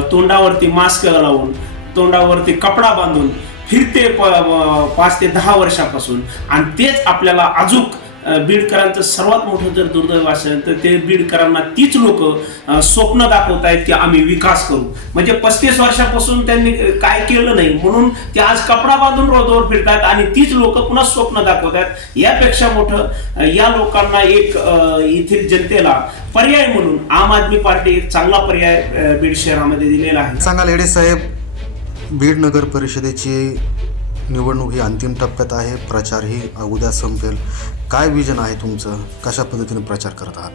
तोंडावरती मास्क लावून तोंडावरती कपडा बांधून फिरते प- पाच ते दहा वर्षापासून. आणि तेच आपल्याला अजूक बीडकरांचं सर्वात मोठं जर दुर्दैव असेल तर ते बीडकरांना तीच लोक स्वप्न दाखवत आहेत की आम्ही विकास करू. म्हणजे पस्तीस वर्षापासून त्यांनी काय केलं नाही म्हणून ते आज कपडा बांधून रोडवर फिरतात आणि तीच लोक पुन्हा स्वप्न दाखवत आहेत. यापेक्षा मोठं या लोकांना एक येथील जनतेला पर्याय म्हणून आम आदमी पार्टी एक चांगला पर्याय बीड शहरामध्ये दिलेला आहे. सांगा लेडीज साहेब बीड नगर परिषदेची निवडणूक ही अंतिम टप्प्यात आहे. प्रचारही उद्या संपेल. काय विजन आहे तुमचं? कशा पद्धतीने प्रचार करत आहात?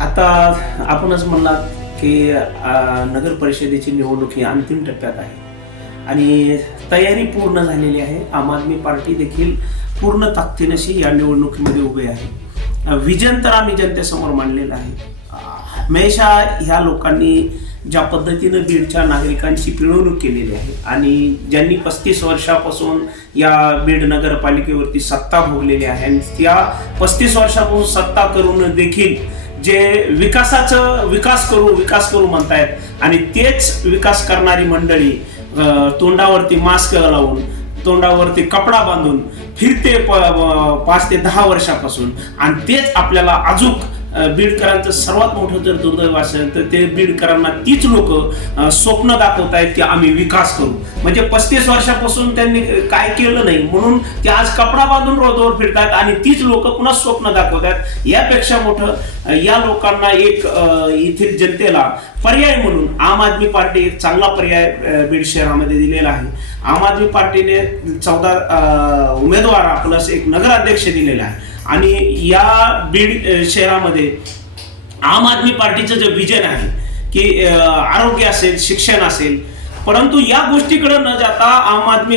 आता आपणच म्हणलात की अ, नगर परिषदेची निवडणूक ही अंतिम टप्प्यात आहे. आणि तयारी पूर्ण झालेली आहे. आम आदमी पार्टी देखील पूर्ण ताकदीनशी या निवडणुकीमध्ये उभे आहे. विजन तर आम्ही जनतेसमोर मांडलेलं आहे. हमेशा ह्या लोकांनी ज्या पद्धतीनं बीडच्या नागरिकांची पिळवणूक केलेली आहे आणि ज्यांनी पस्तीस वर्षापासून या बीड नगरपालिकेवरती सत्ता भोगलेली आहे आणि त्या पस्तीस वर्षापासून सत्ता करून देखील जे विकासाचं विकास करू विकास करू म्हणतायत आणि तेच विकास करणारी मंडळी तोंडावरती मास्क लावून तोंडावरती कपडा बांधून फिरते प- पाच ते दहा वर्षापासून आणि तेच आपल्याला अजूक बीडकरांचं सर्वात मोठं जर दुर्दैव असेल तर ते बीडकरांना तीच लोक स्वप्न दाखवत आहेत की आम्ही विकास करू. म्हणजे पस्तीस वर्षापासून त्यांनी काय केलं नाही म्हणून ते आज कपडा बांधून रोडवर फिरतात आणि तीच लोक पुन्हा स्वप्न दाखवतात यापेक्षा मोठं या लोकांना एक येथील जनतेला पर्याय म्हणून आम आदमी पार्टी एक चांगला पर्याय बीड शहरामध्ये दिलेला आहे. आम आदमी पार्टीने चौदा उमेदवार प्लस एक नगराध्यक्ष दिलेला आहे. आणि या बीड शहरामध्ये आम आदमी पार्टीचं जे विजन आहे की आरोग्य असेल शिक्षण असेल परंतु या गोष्टीकडे न जाता आम आदमी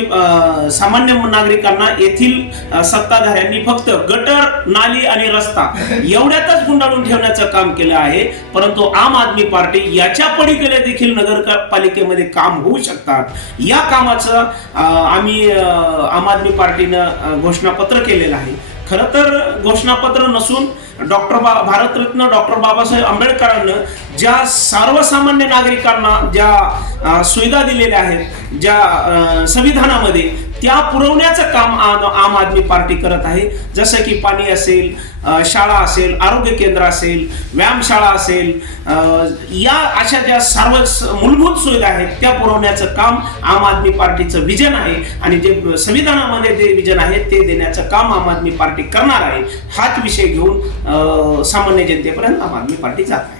सामान्य नागरिकांना येथील सत्ताधाऱ्यांनी फक्त गटर नाली आणि रस्ता एवढ्यातच गुंडाळून ठेवण्याचं काम केलं आहे. परंतु आम आदमी पार्टी याच्या पलीकडे देखील नगरपालिकेमध्ये काम होऊ शकतात. या कामाचं आम्ही आम आदमी पार्टीनं घोषणापत्र केलेलं आहे. खरं तर घोषणापत्र नसून डॉक्टर बा भारतरत्न डॉक्टर बाबासाहेब आंबेडकरांनं ज्या सर्वसामान्य नागरिकांना ज्या सुविधा दिलेल्या आहेत ज्या संविधानामध्ये त्या पुरवण्याचं काम आम आम आदमी पार्टी करत आहे. जसं की पाणी असेल शाळा असेल आरोग्य केंद्र असेल व्यायामशाळा असेल या अशा ज्या सर्व स- मूलभूत सुविधा आहेत त्या पुरवण्याचं काम आम आदमी पार्टीचं विजन आहे आणि जे संविधानामध्ये जे विजन आहे ते देण्याचं काम आम आदमी पार्टी करणार आहे. हाच विषय घेऊन सामान्य जनतेपर्यंत आम आदमी पार्टी जात आहे.